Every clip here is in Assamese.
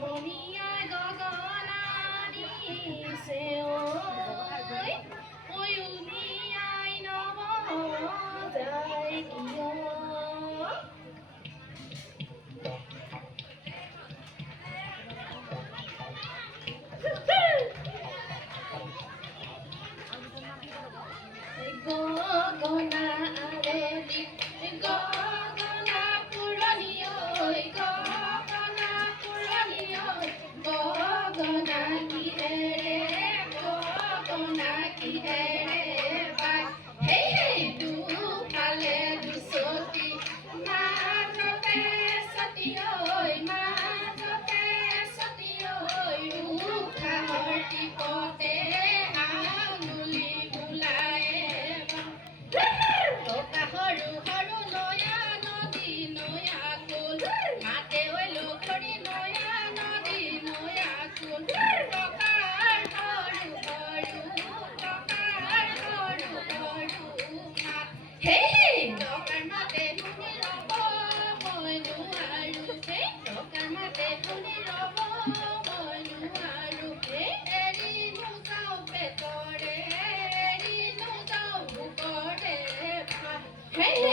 নবনীয়াই গগনাদি সেও উলিয়াই নব যায় কিয় গগনা আৰেলি গগনা পুৰণি ঐ গগনা পুৰণি ঐ গগনা কিহেৰে বাই হেই হেই দুফালে দুচকী মাজতে সতী ঐ মাজতে সতী ঐ উশাহৰ টিপতে আঙুলি সৰু সৰু নয়া নদী নয়া কুল মাতে ঐ লঘৰি নয়া নদী নয়া কুল টকাৰ সৰু সৰু টকাৰ সৰু সৰু মাত হেই টকাৰ মাতে শুনি ৰ'ব মই নোৱাৰো হেই টকাৰ মাতে শুনি ৰ'ব মই নোৱাৰো এৰি নোযাওঁ পেটৰে এৰি নোযাওঁ বুকৰে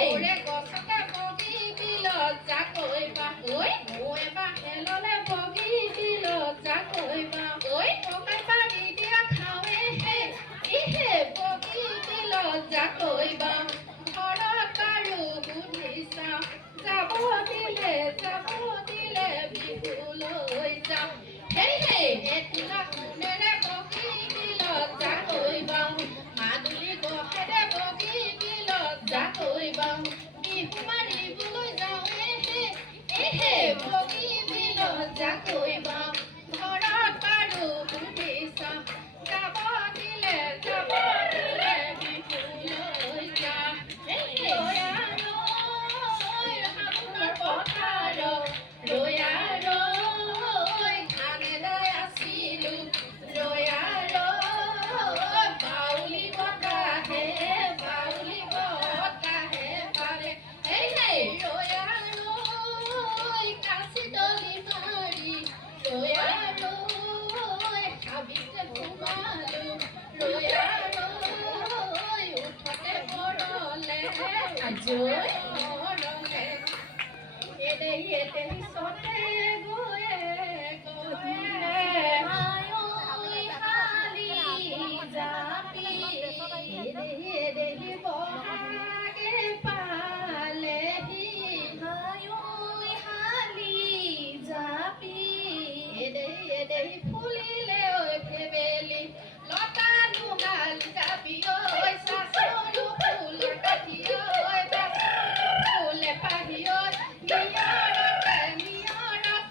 ওৰে গছতে বগী বিলত জাকৈ বা ঐ মই এবাৰ খেললে বগী বিলত জাকৈ বা ঐ টকাই পাৰি দিয়া খাৱে হে ইহে বগী বিলত জাকৈ বা ঘৰত আৰু বুদ্ধি চাওঁ যাব দিলে বিহুলৈ যাওঁ হেই হেই এটোলা সোণেৰে বগী বিলত জাকৈ বাওঁ মাদুলি গহেৰে বগী বিলত জাকৈ বাওঁ বিহু মাৰিবলৈ যাওঁ এহে বগী বিলত জাকৈ বাওঁ ঘৰত বাৰু বুদ্ধি চাওঁ যাব দিলে বিহুলৈ যাওঁ আপোনাৰ পথাৰ ৰৈ ধানেৰে আছিলো ৰৈ বাউলি বতাহে পাৰে হেই হেই ৰৈ কাচি দলি মাৰি ৰৈ হাবিতে সোমালো ৰৈ উঠতে বৰলে আজৈ মৰলে এদেহি চতে গৈয়ে শালি জাপি এদেহি বহাগে পালেহি শালি জাপি এদেহি ফুলিলে ঐ ফেবেলি লতা নুগালি জাপি ঐ চাচৰু ফুল কাঠি ঐ ফুলে পাহি ঐ মিয়ৰতে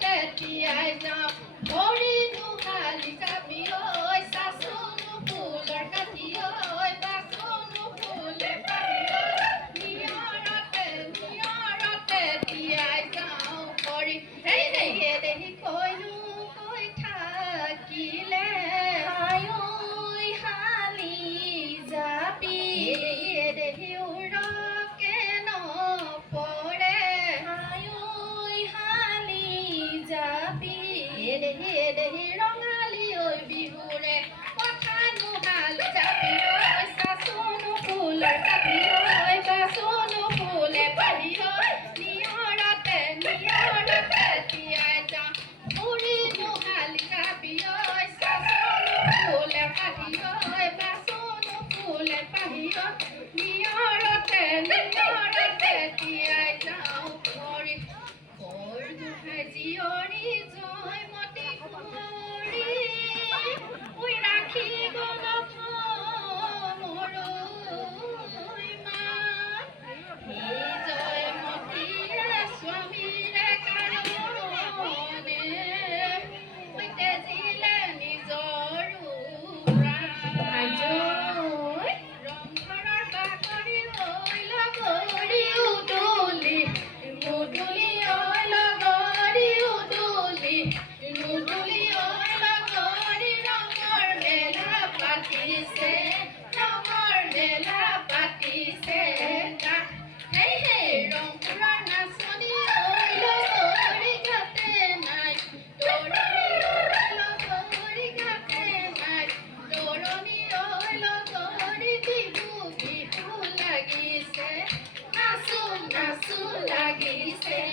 સાસુ લાગી છે